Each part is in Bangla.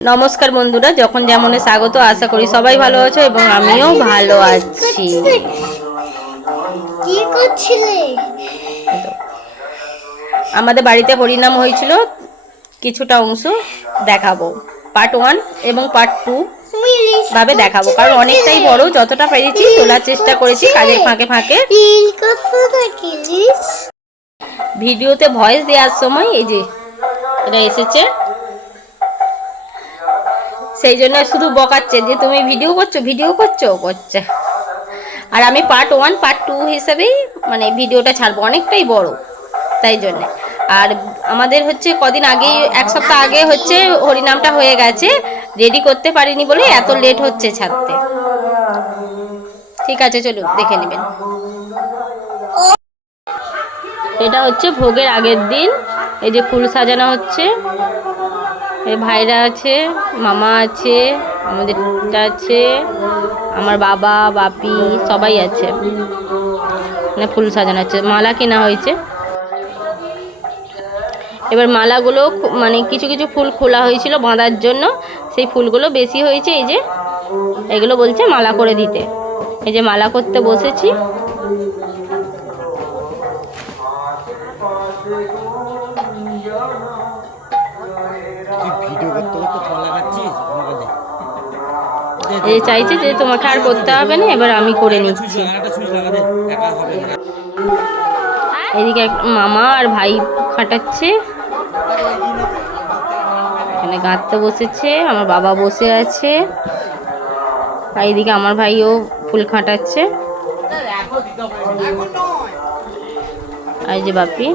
নমস্কার বন্ধুরা, যখন যেমন স্বাগত। আশা করি সবাই ভালো আছো এবং আমিও ভালো আছি। কি করছিলে? আমাদের বাড়িতে হরিনাম হয়েছিল, কিছুটা অংশ দেখাবো। পার্ট 1 এবং পার্ট 2 ভাবে দেখাবো, কারণ অনেকটাই বড়। যতটা পেরেছি তোলার চেষ্টা করেছি কাজের ফাঁকে ফাঁকে। ভিডিওতে ভয়েস দেওয়ার সময় এই যে এটা এসেছে, সেই জন্য শুধু বকাচ্ছে যে তুমি ভিডিও করছো করছে। আর আমি পার্ট 1 পার্ট 2 হিসেবেই মানে ভিডিওটা ছাড়বো, অনেকটাই বড় তাই জন্য। আর আমাদের হচ্ছে কদিন আগেই, এক সপ্তাহ আগে হচ্ছে হরিনামটা হয়ে গেছে, রেডি করতে পারিনি বলে এত লেট হচ্ছে ছাড়তে। ঠিক আছে, চলুন দেখে নেবেন। এটা হচ্ছে ভোগের আগের দিন, এই যে ফুল সাজানো হচ্ছে। এই ভাইরা আছে, মামা আছে, আমাদেরটা আছে, আমার বাবা বাপি সবাই আছে। মানে ফুল সাজানো হচ্ছে, মালা কেনা হয়েছে। এবার মালাগুলো মানে কিছু কিছু ফুল খোলা হয়েছিল বাঁধার জন্য, সেই ফুলগুলো বেশি হয়েছে। এই যে এগুলো বলছে মালা করে দিতে, এই যে মালা করতে বসেছি। এই চাইছে যে তোমাকে আর করতে হবে না, এবার আমি করে নিচ্ছি। এদিকে মামা আর ভাই খাটাচ্ছে, এখানে গাঁথতে বসেছে, আমার বাবা বসে আছে, আর এদিকে আমার ভাইও ফুল খাটাচ্ছে। আর এই যে বাপি,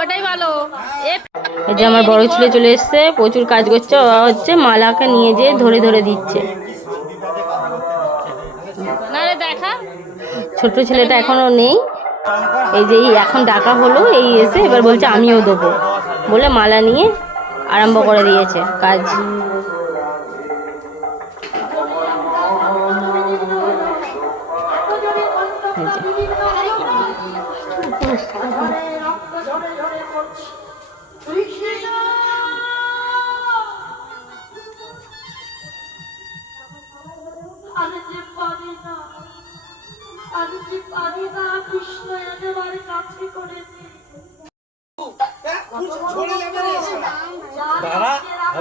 ওটাই ভালো। এই যে আমার বড় ছেলে চলে এসছে, প্রচুর কাজ করছে, হচ্ছে মালাকে নিয়ে যেয়ে ধরে ধরে দিচ্ছে। দেখা ছোট ছেলেটা এখনো নেই, এই যে এখন ডাকা হলো, এই এসে এবার বলছে আমিও দেবো বলে মালা নিয়ে আরম্ভ করে দিয়েছে কাজ।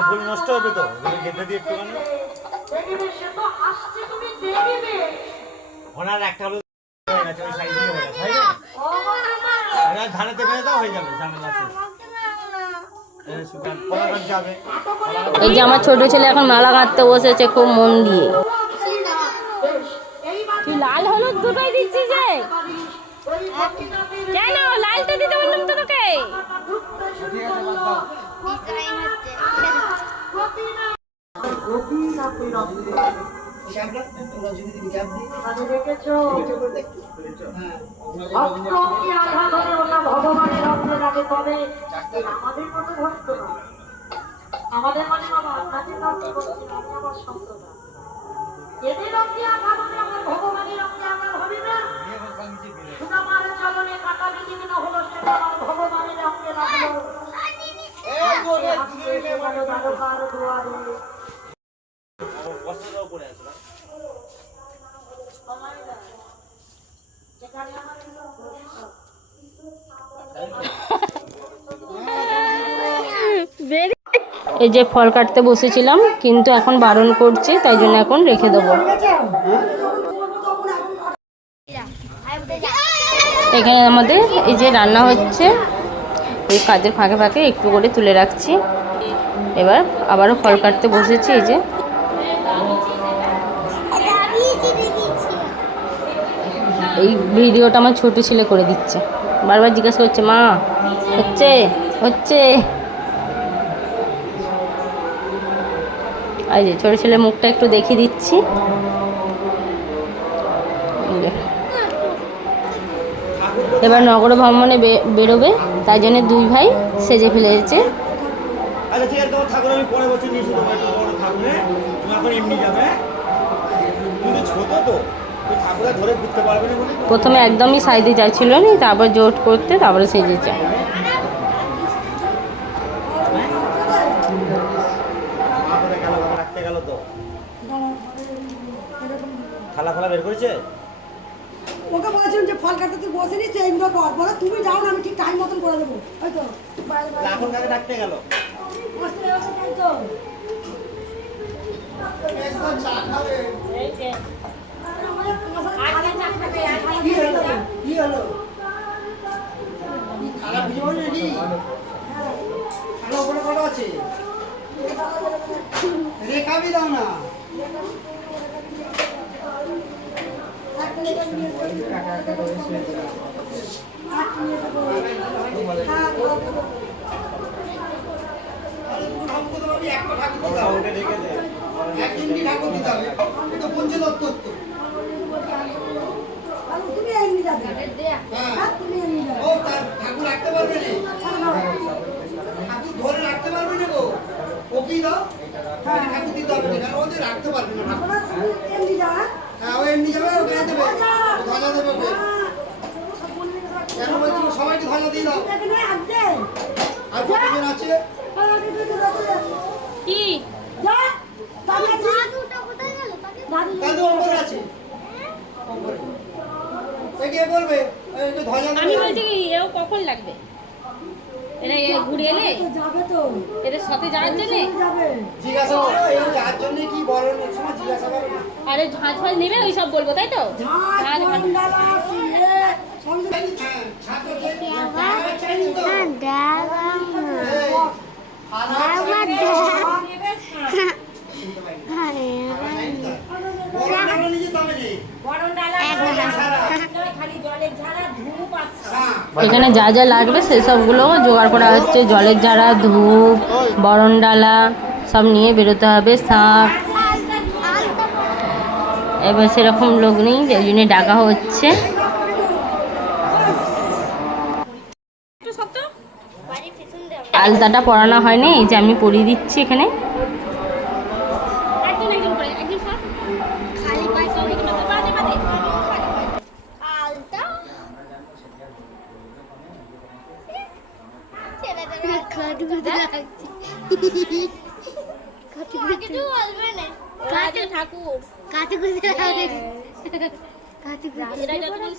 ফুল নষ্ট হবে তো, কেটে দিয়ে একটু ওনার একটা হলো ধানেতে বেঁধে দাও, হয়ে যাবে ঝামেলা শেষ। এই যে আমার ছোট ছেলে এখন মালা গাঁথতে বসেছে খুব মন দিয়ে। তুই লাল হলুদ দুটোই দিচ্ছিস যে কেন? লালটা দিতে বললাম তো তোকে। আমাদের মানে বাবা আপনাদের কাছে বলছি, আমি আমার সম্প্রদায় এদের রঙে আঘাত হবে, আমার ভগবানের রঙে আঘাত হবে না। সুদামার চলনে কাটা বিঘ্ন হলো, সেটা আমার ভগবানের রঙে লাগলো। এই যে ফল কাটতে বসেছিলাম, কিন্তু এখন বারণ করছে, তাই জন্য এখন রেখে দেবো। এখানে আমাদের এই যে রান্না হচ্ছে, এই কাজের ফাঁকে ফাঁকে একটু করে তুলে রাখছি। এবার আবারও ফল কাটতে বসেছি। এই যে এই ভিডিওটা আমার ছোট ছেলে করে দিচ্ছে, বারবার জিজ্ঞাসা করছে মা হচ্ছে হচ্ছে। এই যে ছোট ছেলে মুখটা একটু দেখিয়ে দিচ্ছি। এবার নগর ভ্রমণে বেরোবে, তাই জন্য দুই ভাই সেজে ফেলেছে। আচ্ছা ঠিক আছে, তোমার ঠাকুর আমি পরে বছর নিয়ে শুধু বড় ঠাকুর, তুমি এখন এমনি যাবে, কিন্তু ছোট তো ঠাকুরা ধরে ঘুরতে পারবে না বলে প্রথমে একদমই সাইতে চাইছিল না, তারপর জোট করতে তারপরে সেজেছে। গেল রাখতে গেল তো থালা ফালা বের করেছে। ওকে বলেছিলাম যে ফল কাটতে তুই বসে নিস, এইগুলো কর, বলো তুমি যাও না, আমি ঠিক টাইম মতন করে দেবো। ওই তো এখন কাকে ডাকতে গেল? বসতে যাও, তাই তো। কি হলো? থালা ভিজে বলে নাকি? থালা ওপরে কটা আছে? রেখাবি দাও না। তুমি এমনি যাবে, হ্যাঁ, তুমি এমনি যাবে। ঠাকুর রাখতে পারবে না, ঠাকুর ধরে রাখতে পারবে না গো। ওকে দাও, ঠাকুর দিতে হবে না, কারণ ওদের রাখতে পারবে না ঠাকুর। ওরা তুমি এমনি যাও, হ্যাঁ? হ্যাঁ ও এমনি যাবে, ও গায়ে দেবে, ধলা দেবে ওকে। কেন বলছি সবাইকে ধলা দিয়ে দাও। এখানে আসবে। আর কতজন আছে? কি যা, দাদু আছে। দাদু দাদু ওপরে আছে, ওপরে। এ কে বলবে? এই যে ধলা আমি দেবে। বলছি কি এও কখন লাগবে? এরা ঘুরে এলে তো যাবে তো, এদের সাথে যাওয়ার জন্য? যাবে। জিজ্ঞাসা করো এই যার জন্য কি বড় সময় জিজ্ঞাসা করো না। আরে ঝাঁঝ ফাঁঝ নেবে ওই সব বলবো, তাই তো? ঝাঁট, ঝাঁঝ ফাঁঝ। মন্ডলা, সিয়ে, সঙ্গে হ্যাঁ, ছাত্রকে জায়গা চাইনি তো। এই, বড় ডালা নিয়ে যাবে না। হ্যাঁ, এখানে যা যা লাগবে সেসবগুলো জোগাড় করা হচ্ছে। জলের ঝাড়া, ধূপ, বরণডালা সব নিয়ে বেরোতে হবে, শাঁখ। এবার সেরকম লোক নেই, ওই জন্য ডাকা হচ্ছে। আলতাটা পরানো হয়নি, এই যে আমি পরিয়ে দিচ্ছি এখানে।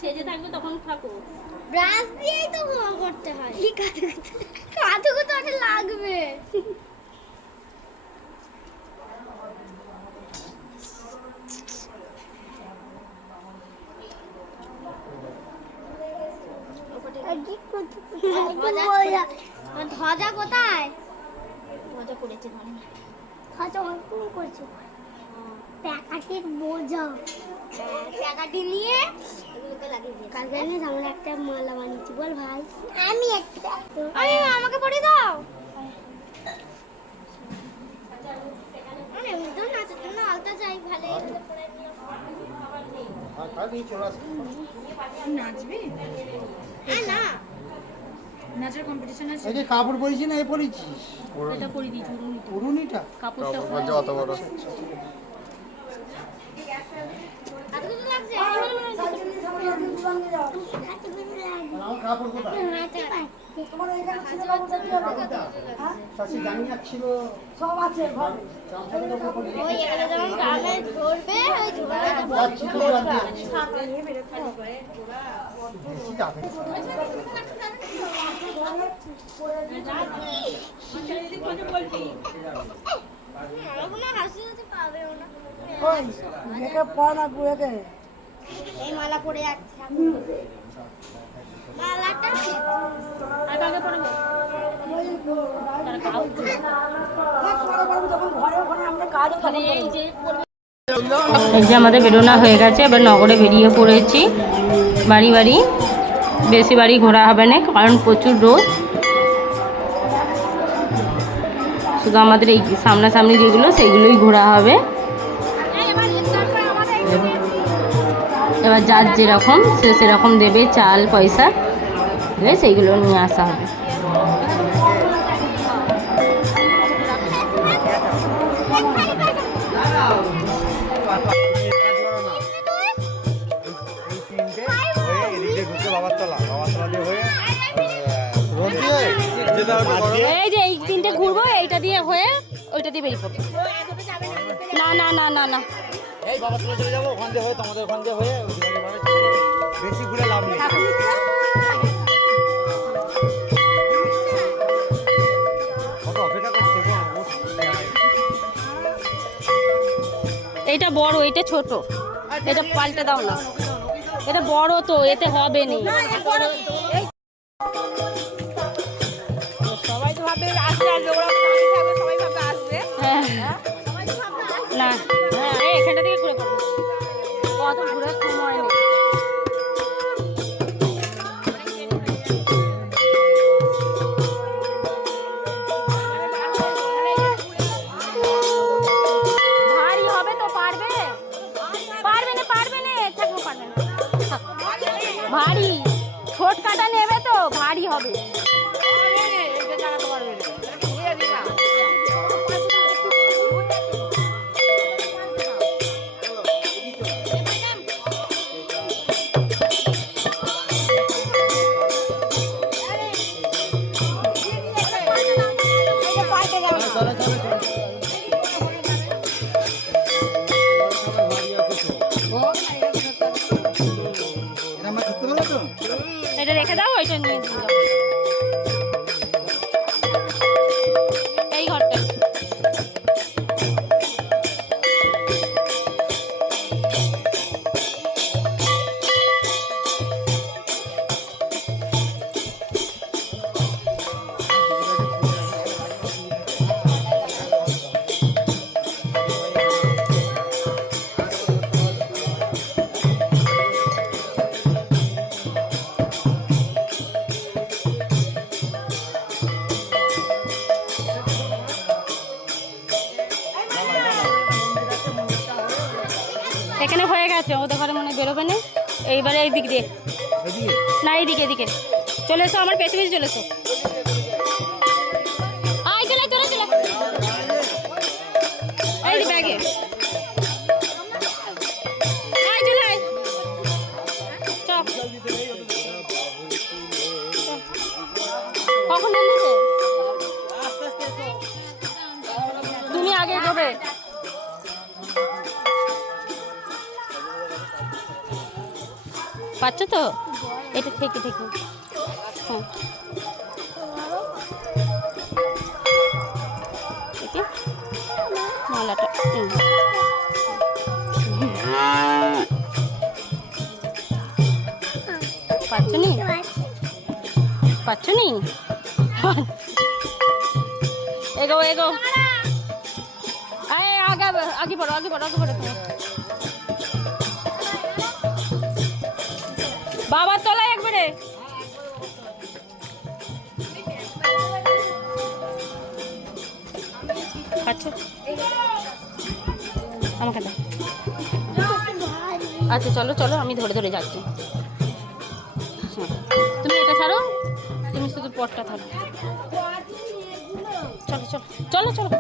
সেজে থাকবে তখন ঠাকুর। ব্রাশ দিয়েই তো করতে হয়। কি কাতুকুতু তো ওটা লাগবে। ধ্বজা কোথায়? ধ্বজা পড়েছে, ধ্বজা অঙ্কন করছে। প্যাকাটির বোঝা, প্যাকাটি নিয়ে কালকে আমরা একটা মালা বানিয়েছি। বল ভাই, আমি একটা, আমি আমাকে পড়ে দাও। এমনি নাচের জন্য আলতা চাই, ভালোই পড়ে নিও। নাচবি? না নাচের কম্পিটিশন আছে। এই যে কাপড় পরেছি না এ পরেছিস? এটা পরিয়ে দিই, উড়ুনিটা? কাপড়টা এতগুলো লাগছে। আমার কাপড় কোথায়? তোমার এখানে ছিল বাচ্চা কি হবে? হ্যাঁ? চাষি জাঙ্গিয়া ছিল। সব আছে ঘরে। ওই এখানে যখন কামে ধরবে, ওই ধরবে যাচ্ছি তো যাচ্ছি। হাসি হাসি পাবে ওনা। ওই মেকআপ পর না গুয়েকে। এই মালা পরে যাচ্ছে। মালাটা আর কাকে পড়াবো? যখন ঘরে ওখানে আমরা কাজও তখন এই যে আমাদের বেরোনো হয়ে গেছে, এবার নগরে বেরিয়ে পড়েছি। বাড়ি বাড়ি, বেশি বাড়ি ঘোরা হবে না কারণ প্রচুর রোদ। শুধু আমাদের এই সামনাসামনি যেগুলো সেইগুলোই ঘোরা হবে। এবার যার যেরকম সে সেরকম দেবে, চাল পয়সা সেইগুলো নিয়ে আসা হবে। বাবার তলা দিয়ে হয়ে রোড দিয়ে যেতে হবে এই যে এই তিনটে ঘুরবো, এইটা দিয়ে হয়ে ওইটা দিয়ে বেরিয়ে পড়বো। না না না না না, এই বাবার তলা চলে যাবো, ওখান দিয়ে হয়ে তোমাদের ওখান দিয়ে হয়ে বেশি ঘুরে লাভ নেই। কত অপেক্ষা করছে গো। এইটা বড়, এইটা ছোট, এটা পাল্টে দাও না, এটা বড় তো, এতে হবে নি। সবাই তো ভাবে আসবে আসবে, ওরা থাকবে, সবাই ভাবে আসবে। হ্যাঁ না, এই এখানটা থেকে ঘুরে পড়বো, কত ঘুরে সময় নেই। ভারী হবে তো, পারবে পারবে না, পারবে না, থাকবো, পারবে না, থাক। ভারী ছোট কাটা নেবে তো ভারী হবে। এটা রেখে দাও, ওইটা নিয়ে দিও এই ঘরটা। এখানে হয়ে গেছে, ওদের ঘরে মনে হয় বেরোবে না। এইবারে এই দিক দিয়ে, না এইদিকে, এদিকে চলে এসো, আমার পেছনে চলে এসো। আয় চলে চলে চলে, এই দি ব্যাগে, আয় চলে আয়, চল। কখন বলছে তুমি আগে যাবে? পাচ্ছ তো? এটা থেকে থেকে হ্যাঁ, দেখি মালাটা পাচ্ছ নি, পাচ্ছ নি, এগো এগো, আগে আগে পড়ো, আগে পড়ো, আগে পড়ো তুমি। বাবার তলায় একবারে, আচ্ছা আমাকে দাও। আচ্ছা চলো চলো, আমি ধরে ধরে যাচ্ছি। তুমি এটা ছাড়ো, তুমি শুধু পটটা ধরো। চলো চলো চলো চলো।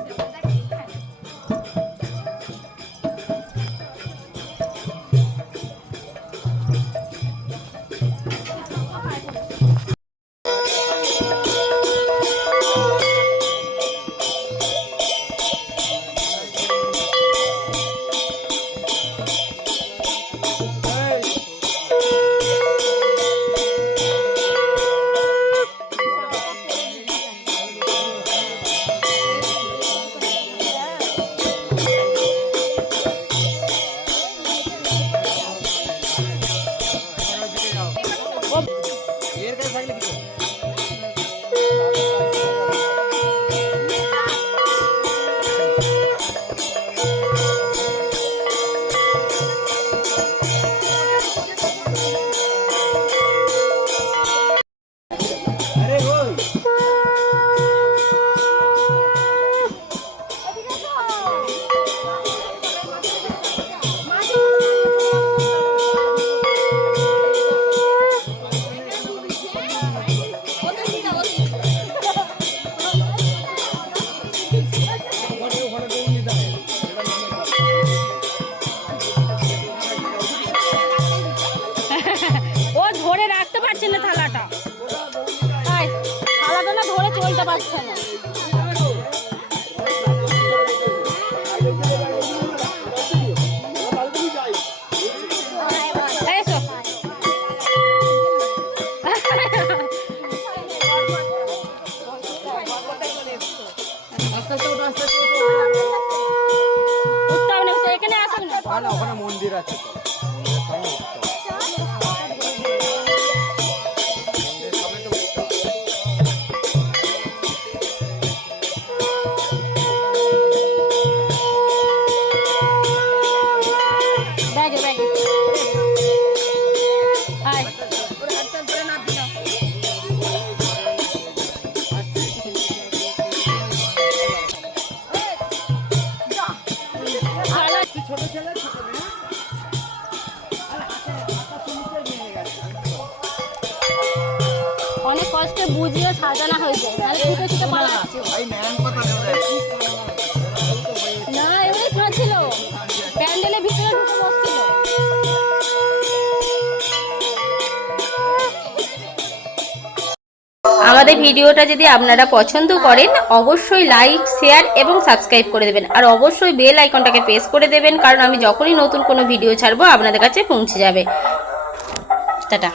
পারছে না। এসো। উঠতে হবে না, এখানে আসুন না। ওখানে মন্দির আছে তো। ব্যাগে ব্যাগে আয়। ছোট ছেলে ছোট মেয়ে অনেক কষ্টে বুঝিয়ে সাজানো হয়েছে, নাহলে ছুটে ছুটে পালাচ্ছে। না এমনি খাচ্ছিল, প্যান্ডেলের ভিতরে ঢুকে বসছিল। আমাদের ভিডিওটা যদি আপনারা পছন্দ করেন অবশ্যই লাইক, শেয়ার এবং সাবস্ক্রাইব করে দেবেন। আর অবশ্যই বেল আইকনটাকে প্রেস করে দেবেন, কারণ আমি যখনই নতুন কোনো ভিডিও ছাড়বো আপনাদের কাছে পৌঁছে যাবে। টাটা।